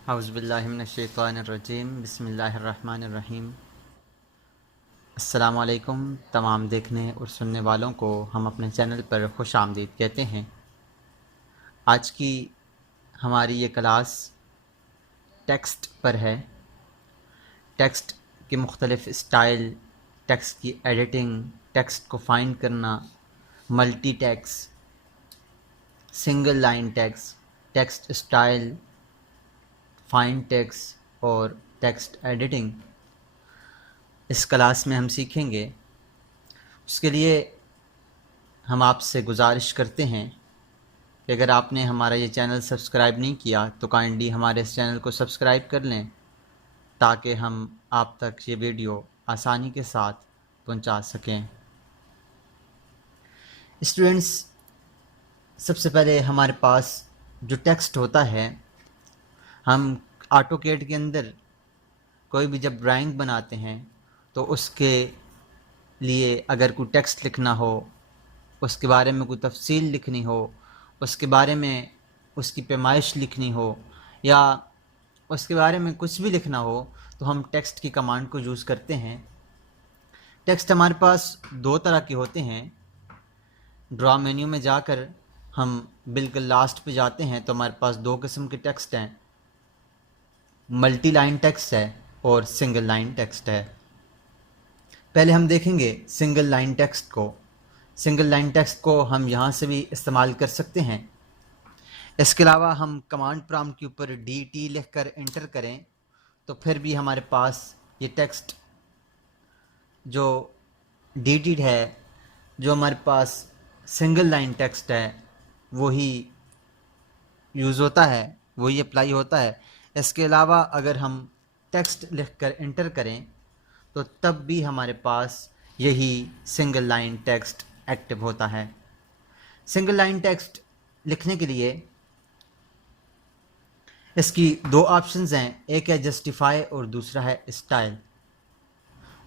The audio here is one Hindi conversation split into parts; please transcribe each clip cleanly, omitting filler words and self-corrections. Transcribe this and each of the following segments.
औज़ुबिल्लाहिमिनश्शैतानिर्रजीम बिस्मिल्लाहिर्रहमानिर्रहीम। अस्सलामु अलैकुम तमाम देखने और सुनने वालों को हम अपने चैनल पर खुश आमदीद कहते हैं। आज की हमारी ये क्लास टेक्स्ट पर है। टेक्स्ट के मुख्तलिफ़ स्टाइल, टेक्स्ट की एडिटिंग, टेक्स्ट को फाइंड करना, multi text, single line text, text style, find text और टेक्स्ट एडिटिंग इस क्लास में हम सीखेंगे। उसके लिए हम आपसे गुजारिश करते हैं कि अगर आपने हमारा ये चैनल सब्सक्राइब नहीं किया तो काइंडली हमारे इस चैनल को सब्सक्राइब कर लें ताकि हम आप तक ये वीडियो आसानी के साथ पहुंचा सकें। स्टूडेंट्स, सबसे पहले हमारे पास जो टेक्स्ट होता है, हम ऑटोकैड के अंदर कोई भी जब ड्राइंग बनाते हैं तो उसके लिए अगर कोई टेक्स्ट लिखना हो, उसके बारे में कोई तफसील लिखनी हो, उसके बारे में उसकी पैमाइश लिखनी हो या उसके बारे में कुछ भी लिखना हो तो हम टेक्स्ट की कमांड को यूज़ करते हैं। टेक्स्ट हमारे पास दो तरह के होते हैं। ड्रा मेन्यू में जाकर हम बिल्कुल लास्ट पे जाते हैं तो हमारे पास दो किस्म के टेक्स्ट हैं, मल्टी लाइन टेक्स्ट है और सिंगल लाइन टेक्स्ट है। पहले हम देखेंगे सिंगल लाइन टेक्स्ट को। सिंगल लाइन टेक्स्ट को हम यहाँ से भी इस्तेमाल कर सकते हैं। इसके अलावा हम कमांड प्रॉम्प्ट के ऊपर DT लिखकर एंटर करें तो फिर भी हमारे पास ये टेक्स्ट जो DT है, जो हमारे पास सिंगल लाइन टेक्स्ट है, वही यूज़ होता है, वही अप्लाई होता है। इसके अलावा अगर हम टेक्स्ट लिखकर एंटर करें तो तब भी हमारे पास यही सिंगल लाइन टेक्स्ट एक्टिव होता है। सिंगल लाइन टेक्स्ट लिखने के लिए इसकी दो ऑप्शंस हैं, एक है जस्टिफाई और दूसरा है स्टाइल।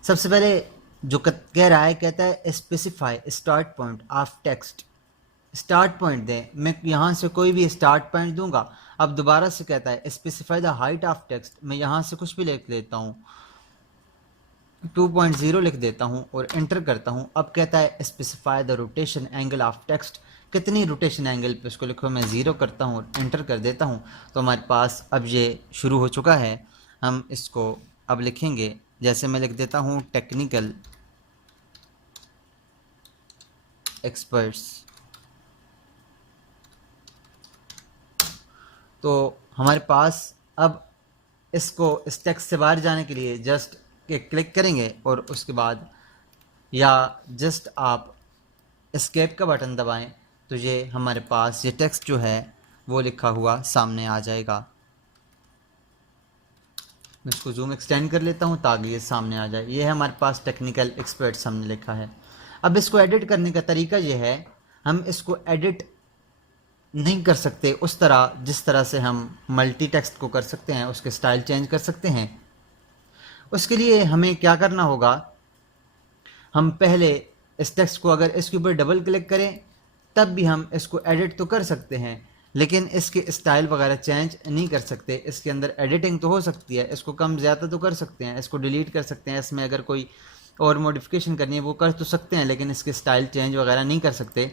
सबसे पहले जो कह रहा है, कहता है specify start point of text. Start point दें, मैं यहाँ से कोई भी स्टार्ट पॉइंट दूंगा। अब दोबारा से कहता है specify the height of text, मैं यहाँ से कुछ भी लिख लेता हूँ, 2.0 लिख देता हूँ और एंटर करता हूँ। अब कहता है specify the rotation angle of text, कितनी रोटेशन एंगल पे उसको लिखो। मैं 0 करता हूँ और एंटर कर देता हूँ तो हमारे पास अब ये शुरू हो चुका है। हम इसको अब लिखेंगे, जैसे मैं लिख देता हूँ टेक्निकल एक्सपर्ट्स। तो हमारे पास अब इसको इस टेक्स्ट से बाहर जाने के लिए जस्ट क्लिक करेंगे और उसके बाद या जस्ट आप एस्केप का बटन दबाएं तो ये हमारे पास ये टेक्स्ट जो है वो लिखा हुआ सामने आ जाएगा। मैं इसको जूम एक्सटेंड कर लेता हूँ ताकि ये सामने आ जाए। ये है हमारे पास टेक्निकल एक्सपर्ट्स हमने लिखा है। अब इसको एडिट करने का तरीका ये है, हम इसको एडिट नहीं कर सकते उस तरह जिस तरह से हम मल्टी टेक्स्ट को कर सकते हैं, उसके स्टाइल चेंज कर सकते हैं। उसके लिए हमें क्या करना होगा, हम पहले इस टेक्स्ट को अगर इसके ऊपर डबल क्लिक करें तब भी हम इसको एडिट तो कर सकते हैं, लेकिन इसके स्टाइल वगैरह चेंज नहीं कर सकते। इसके अंदर एडिटिंग तो हो सकती है, इसको कम ज़्यादा तो कर सकते हैं, इसको डिलीट कर सकते हैं, इसमें अगर कोई और मॉडिफिकेशन करनी है वो कर तो सकते हैं, लेकिन इसके स्टाइल चेंज वगैरह नहीं कर सकते।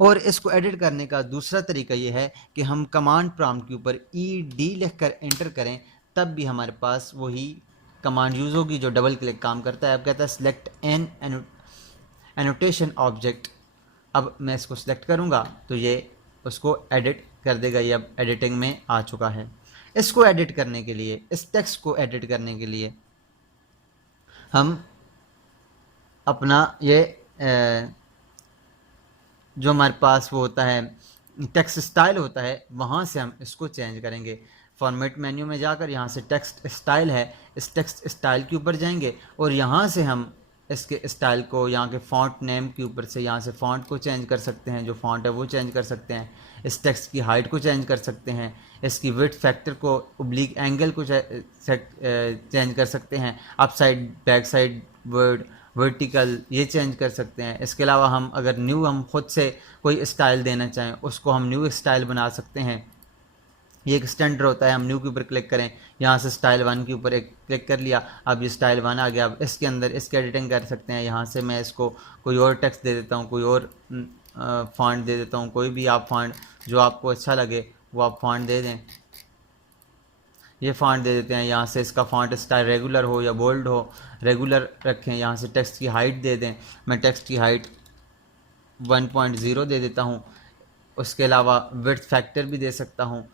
और इसको एडिट करने का दूसरा तरीका ये है कि हम कमांड प्रॉम्प्ट के ऊपर ED लिखकर एंटर करें, तब भी हमारे पास वही कमांड यूज़ होगी जो डबल क्लिक काम करता है। अब कहता है सिलेक्ट एन एनोटेशन ऑब्जेक्ट। अब मैं इसको सिलेक्ट करूँगा तो ये उसको एडिट कर देगा। ये अब एडिटिंग में आ चुका है। इसको एडिट करने के लिए, इस टेक्स्ट को एडिट करने के लिए हम अपना ये जो हमारे पास वो होता है टेक्स्ट स्टाइल होता है, वहाँ से हम इसको चेंज करेंगे। फॉर्मेट मेन्यू में जाकर यहाँ से टेक्स्ट स्टाइल है, इस टेक्स्ट स्टाइल के ऊपर जाएंगे और यहाँ से हम इसके स्टाइल को यहाँ के फ़ॉन्ट नेम के ऊपर से यहाँ से फ़ॉन्ट को चेंज कर सकते हैं, जो फ़ॉन्ट है वो चेंज कर सकते हैं, इस टेक्स्ट की हाइट को चेंज कर सकते हैं, इसकी विड्थ फैक्टर को, ओब्लिक एंगल को चेंज कर सकते हैं, up side back side word vertical ये चेंज कर सकते हैं। इसके अलावा हम अगर न्यू हम खुद से कोई स्टाइल देना चाहें उसको हम न्यू स्टाइल बना सकते हैं। ये एक स्टैंडर्ड होता है। हम न्यू के ऊपर क्लिक करें, यहाँ से स्टाइल 1 के ऊपर एक क्लिक कर लिया, अब ये स्टाइल 1 आ गया। अब इसके अंदर इसकी एडिटिंग कर सकते हैं। यहाँ से मैं इसको कोई और टेक्स्ट दे देता हूँ, कोई और फॉन्ट दे देता हूँ, कोई भी आप फॉन्ट जो आपको अच्छा लगे वो आप फॉन्ट दे दें। ये फॉन्ट दे देते हैं। यहाँ से इसका फॉन्ट स्टाइल रेगुलर हो या बोल्ड हो, रेगुलर रखें। यहाँ से टेक्स्ट की हाइट दे दें, मैं टेक्स्ट की हाइट 1.0 दे देता हूँ। उसके अलावा विड्थ फैक्टर भी दे सकता हूँ।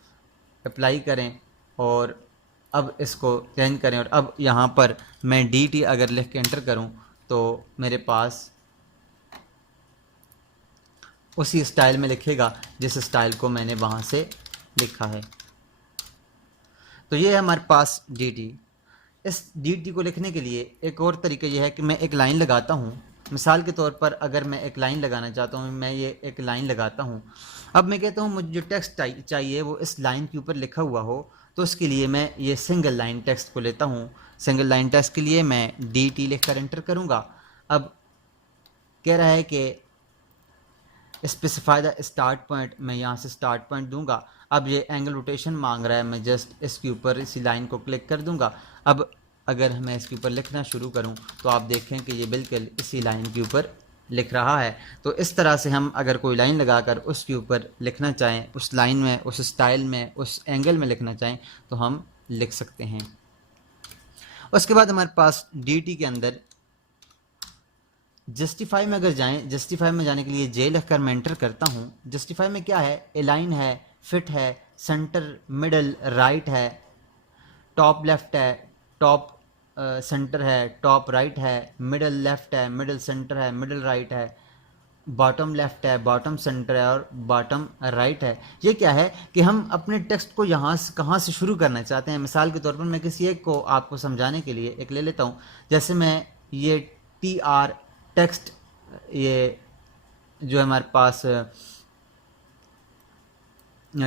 अप्लाई करें और अब इसको चेंज करें, और अब यहाँ पर मैं DT अगर लिख के एंटर करूँ तो मेरे पास उसी स्टाइल में लिखेगा जिस स्टाइल को मैंने वहाँ से लिखा है। तो ये है हमारे पास DT। इस DT को लिखने के लिए एक और तरीका ये है कि मैं एक लाइन लगाता हूँ। मिसाल के तौर पर अगर मैं एक लाइन लगाना चाहता हूँ, मैं ये एक लाइन लगाता हूँ। अब मैं कहता हूँ मुझे जो टेक्स्ट चाहिए वो इस लाइन के ऊपर लिखा हुआ हो, तो उसके लिए मैं ये सिंगल लाइन टेक्स्ट को लेता हूँ। सिंगल लाइन टेक्स्ट के लिए मैं DT लिख कर एंटर करूँगा। अब कह रहा है कि स्पेसिफाई द स्टार्ट पॉइंट, मैं यहाँ से स्टार्ट पॉइंट दूंगा। अब ये एंगल रोटेशन मांग रहा है, मैं जस्ट इसके ऊपर इसी लाइन को क्लिक कर दूंगा। अब अगर मैं इसके ऊपर लिखना शुरू करूँ तो आप देखें कि ये बिल्कुल इसी लाइन के ऊपर लिख रहा है। तो इस तरह से हम अगर कोई लाइन लगाकर उसके ऊपर लिखना चाहें, उस लाइन में, उस स्टाइल में, उस एंगल में लिखना चाहें तो हम लिख सकते हैं। उसके बाद हमारे पास DT के अंदर जस्टिफाई में अगर जाएं, जस्टिफाई में जाने के लिए J लिखकर मैं एंटर करता हूं। जस्टिफाई में क्या है, अलाइन है, फिट है, सेंटर मिडल राइट है, टॉप लेफ्ट है, टॉप सेंटर है, टॉप राइट है, मिडल लेफ्ट है, मिडल सेंटर है, मिडल राइट है, बॉटम लेफ्ट है, बॉटम सेंटर है और बॉटम राइट है। ये क्या है कि हम अपने टेक्स्ट को यहाँ से कहाँ से शुरू करना चाहते हैं। मिसाल के तौर पर मैं किसी एक को आपको समझाने के लिए एक ले लेता हूँ। जैसे मैं ये TR टेक्स्ट, ये जो हमारे पास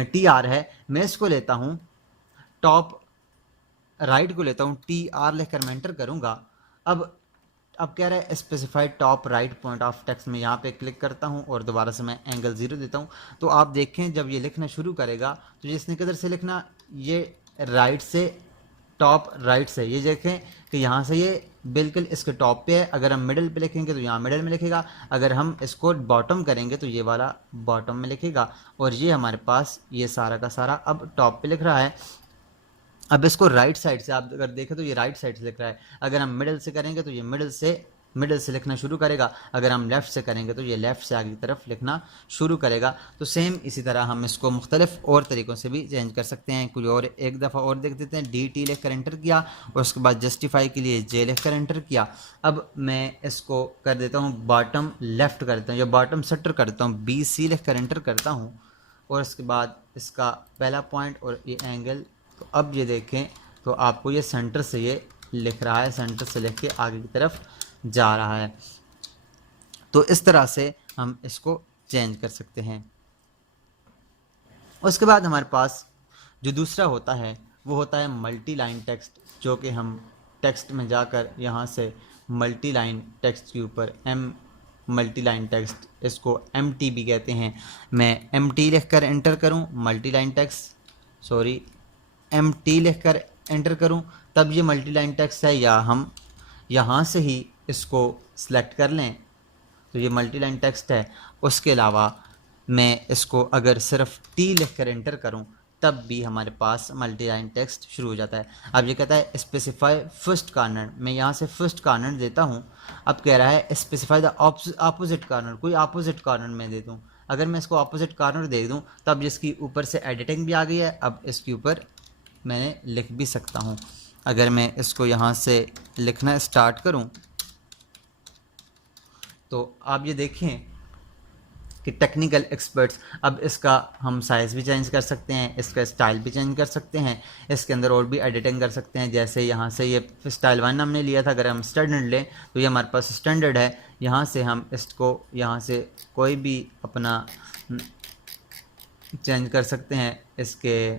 TR है, मैं इसको लेता हूँ, टॉप राइट को लेता हूँ, TR लिखकर मैं एंटर करूँगा। अब कह रहा है specified top right point of text में यहाँ पे क्लिक करता हूँ और दोबारा से मैं एंगल 0 देता हूँ। तो आप देखें जब ये लिखना शुरू करेगा तो जिसने किधर से लिखना, ये राइट से, टॉप राइट से। ये देखें कि यहाँ से ये बिल्कुल इसके टॉप पे है। अगर हम मिडिल पे लिखेंगे तो यहाँ मिडिल में लिखेगा, अगर हम इसको बॉटम करेंगे तो ये वाला बॉटम में लिखेगा। और ये हमारे पास ये सारा का सारा अब टॉप पे लिख रहा है। अब इसको राइट साइड से आप अगर देखें तो ये राइट साइड से लिख रहा है। अगर हम मिडिल से करेंगे तो ये मिडिल से लिखना शुरू करेगा। अगर हम लेफ़्ट से करेंगे तो ये लेफ़्ट से आगे की तरफ लिखना शुरू करेगा। तो सेम इसी तरह हम इसको मुख्तलिफ और तरीक़ों से भी चेंज कर सकते हैं। कुछ और एक दफ़ा और देख देते हैं। DT लिख कर एंटर किया और उसके बाद जस्टिफाई के लिए J लिख कर एंटर किया। अब मैं इसको कर देता हूँ बॉटम लेफ़्ट कर देता हूँ या बॉटम सेंटर कर देता हूँ, BC लिख कर एंटर करता हूँ और उसके बाद इसका पहला पॉइंट और ये एंगल। तो अब ये देखें तो आपको ये सेंटर से ये लिख रहा है, सेंटर से लिख के आगे की तरफ जा रहा है। तो इस तरह से हम इसको चेंज कर सकते हैं। उसके बाद हमारे पास जो दूसरा होता है वो होता है मल्टी लाइन टेक्स्ट, जो कि हम टेक्स्ट में जाकर यहाँ से मल्टी लाइन टेक्स्ट के ऊपर मल्टी लाइन टेक्स्ट, इसको MT भी कहते हैं। मैं MT लिख कर एंटर करूँ, multi line text, sorry MT लिख कर एंटर करूं तब ये मल्टी लाइन टेक्स्ट है, या हम यहाँ से ही इसको सिलेक्ट कर लें तो ये मल्टी लाइन टेक्स्ट है। उसके अलावा मैं इसको अगर सिर्फ T लिख कर एंटर करूं तब भी हमारे पास मल्टी लाइन टेक्स्ट शुरू हो जाता है। अब ये कहता है स्पेसिफाई फर्स्ट कॉर्नर, मैं यहाँ से फर्स्ट कॉर्नर देता हूँ। अब कह रहा है स्पेसिफाई द ऑपोजिट कॉर्नर, कोई ऑपोजिट कॉर्नर मैं दे दूँ। अगर मैं इसको ऑपोजिट कॉर्नर दे दूँ तब जिसकी ऊपर से एडिटिंग भी आ गई है, अब इसके ऊपर मैं लिख भी सकता हूँ। अगर मैं इसको यहाँ से लिखना स्टार्ट करूँ तो आप ये देखें कि टेक्निकल एक्सपर्ट्स, अब इसका हम साइज़ भी चेंज कर सकते हैं, इसका स्टाइल भी चेंज कर सकते हैं, इसके अंदर और भी एडिटिंग कर सकते हैं। जैसे यहाँ से ये स्टाइल 1 हमने लिया था, अगर हम स्टैंडर्ड लें तो ये हमारे पास स्टैंडर्ड है। यहाँ से हम इसको यहाँ से कोई भी अपना चेंज कर सकते हैं, इसके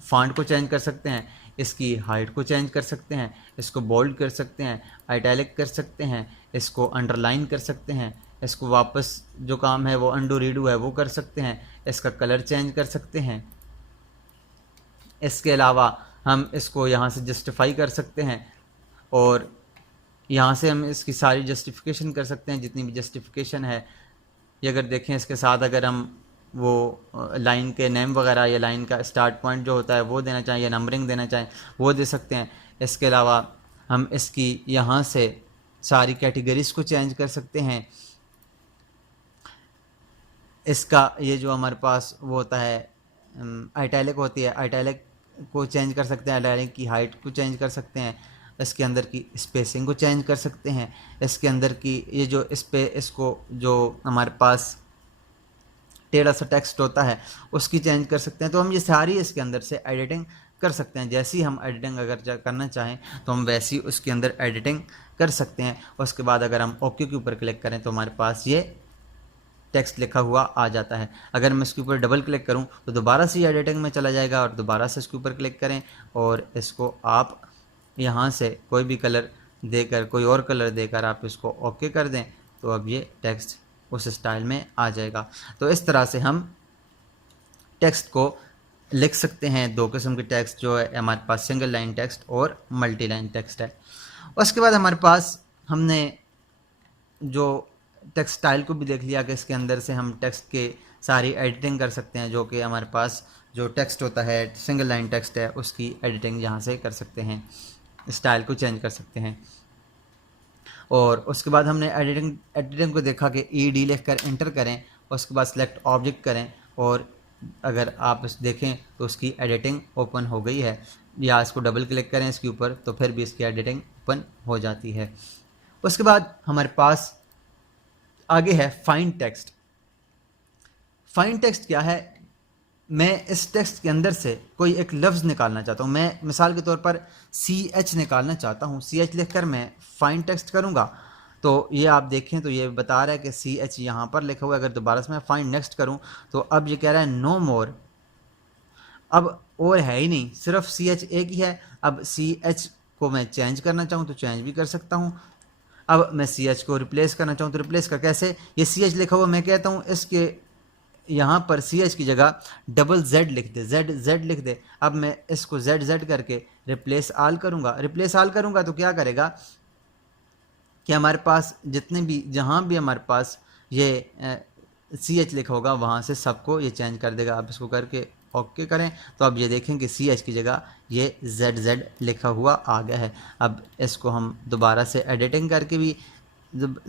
फॉन्ट को चेंज कर सकते हैं, इसकी हाइट को चेंज कर सकते हैं, इसको बोल्ड कर सकते हैं, आइटैलिक कर सकते हैं, इसको अंडरलाइन कर सकते हैं, इसको वापस जो काम है वो अंडू रीडू है वो कर सकते हैं, इसका कलर चेंज कर सकते हैं। इसके अलावा हम इसको यहाँ से जस्टिफाई कर सकते हैं और यहाँ से हम इसकी सारी जस्टिफिकेशन कर सकते हैं, जितनी भी जस्टिफिकेशन है। ये अगर देखें इसके साथ अगर हम वो लाइन के नेम वगैरह या लाइन का स्टार्ट पॉइंट जो होता है वो देना चाहें या नंबरिंग देना चाहें वो दे सकते हैं। इसके अलावा हम इसकी यहाँ से सारी कैटेगरीज़ को चेंज कर सकते हैं। इसका ये जो हमारे पास वो होता है आइटैलिक होती है, आइटैलिक को चेंज कर सकते हैं, आइटैलिक की हाइट को चेंज कर सकते हैं, इसके अंदर की स्पेसिंग को चेंज कर सकते हैं, इसके अंदर की ये जो इसको जो हमारे पास टेढ़ा सा टेक्स्ट होता है उसकी चेंज कर सकते हैं। तो हम ये सारी इसके अंदर से एडिटिंग कर सकते हैं। जैसी हम एडिटिंग अगर करना चाहें तो हम वैसी उसके अंदर एडिटिंग कर सकते हैं। उसके बाद अगर हम ओके के ऊपर क्लिक करें तो हमारे पास ये टेक्स्ट लिखा हुआ आ जाता है। अगर मैं इसके ऊपर डबल क्लिक करूं तो दोबारा से एडिटिंग में चला जाएगा और दोबारा से इसके ऊपर क्लिक करें और इसको आप यहाँ से कोई भी कलर देकर, कोई और कलर देकर आप इसको ओके कर दें तो अब ये टेक्स्ट उस स्टाइल में आ जाएगा। तो इस तरह से हम टेक्स्ट को लिख सकते हैं। दो किस्म के टेक्स्ट जो है हमारे पास, सिंगल लाइन टेक्स्ट और मल्टी लाइन टेक्स्ट है। उसके बाद हमारे पास हमने जो टेक्स्ट स्टाइल को भी देख लिया कि इसके अंदर से हम टेक्स्ट के सारी एडिटिंग कर सकते हैं। जो कि हमारे पास जो टेक्स्ट होता है, सिंगल लाइन टेक्स्ट है, उसकी एडिटिंग यहाँ से कर सकते हैं, स्टाइल को चेंज कर सकते हैं। और उसके बाद हमने एडिटिंग को देखा कि ED लिख कर इंटर करें, उसके बाद सेलेक्ट ऑब्जेक्ट करें और अगर आप इस देखें तो उसकी एडिटिंग ओपन हो गई है, या इसको डबल क्लिक करें इसके ऊपर तो फिर भी इसकी एडिटिंग ओपन हो जाती है। उसके बाद हमारे पास आगे है फाइंड टेक्स्ट। फाइंड टेक्स्ट क्या है? मैं इस टेक्स्ट के अंदर से कोई एक लफ्ज़ निकालना चाहता हूँ। मैं मिसाल के तौर पर CH निकालना चाहता हूँ। CH लिखकर मैं फाइंड टेक्स्ट करूँगा तो ये आप देखें तो ये बता रहा है कि CH यहाँ पर लिखा हुआ है। अगर दोबारा से मैं फाइंड नेक्स्ट करूँ तो अब ये कह रहा है नो मोर। अब और है ही नहीं, सिर्फ CH एक ही है। अब CH को मैं चेंज करना चाहूँ तो चेंज भी कर सकता हूँ। अब मैं CH को रिप्लेस करना चाहूँ तो रिप्लेस कर कैसे? ये CH लिखा हुआ, मैं कहता हूँ इसके यहाँ पर CH की जगह डबल Z लिख दे, Z लिख दे। अब मैं इसको Z करके रिप्लेस आल करूँगा। रिप्लेस आल करूँगा तो क्या करेगा कि हमारे पास जितने भी, जहाँ भी हमारे पास ये CH लिखा होगा वहाँ से सबको ये चेंज कर देगा। अब इसको करके ओके करें तो अब ये देखें कि CH की जगह ये Z लिखा हुआ आ गया है। अब इसको हम दोबारा से एडिटिंग करके भी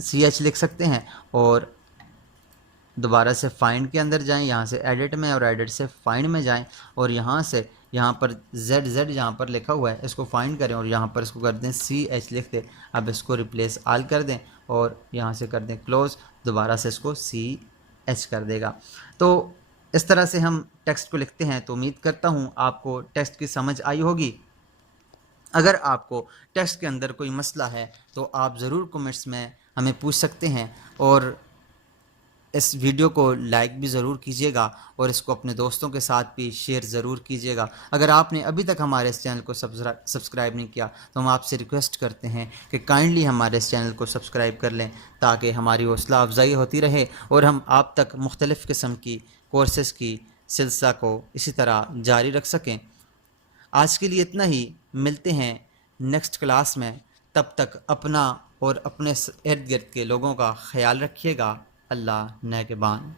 CH लिख सकते हैं और दोबारा से फाइंड के अंदर जाएं, यहाँ से एडिट में, और एडिट से फाइंड में जाएं और यहाँ से यहाँ पर Z यहाँ पर लिखा हुआ है इसको फाइंड करें और यहाँ पर इसको कर दें CH लिख दें। अब इसको रिप्लेस आल कर दें और यहाँ से कर दें क्लोज, दोबारा से इसको CH कर देगा। तो इस तरह से हम टेक्स्ट को लिखते हैं। तो उम्मीद करता हूँ आपको टेक्स्ट की समझ आई होगी। अगर आपको टेक्स्ट के अंदर कोई मसला है तो आप ज़रूर कमेंट्स में हमें पूछ सकते हैं और इस वीडियो को लाइक भी ज़रूर कीजिएगा और इसको अपने दोस्तों के साथ भी शेयर ज़रूर कीजिएगा। अगर आपने अभी तक हमारे इस चैनल को सब्सक्राइब नहीं किया तो हम आपसे रिक्वेस्ट करते हैं कि काइंडली हमारे इस चैनल को सब्सक्राइब कर लें ताकि हमारी हौसला अफजाई होती रहे और हम आप तक मुख्तलिफ़ किस्म की कोर्सेज़ की सिलसिला को इसी तरह जारी रख सकें। आज के लिए इतना ही, मिलते हैं नेक्स्ट क्लास में। तब तक अपना और अपने इर्द गिर्द के लोगों का ख्याल रखिएगा। अल्लाह नेगहबान।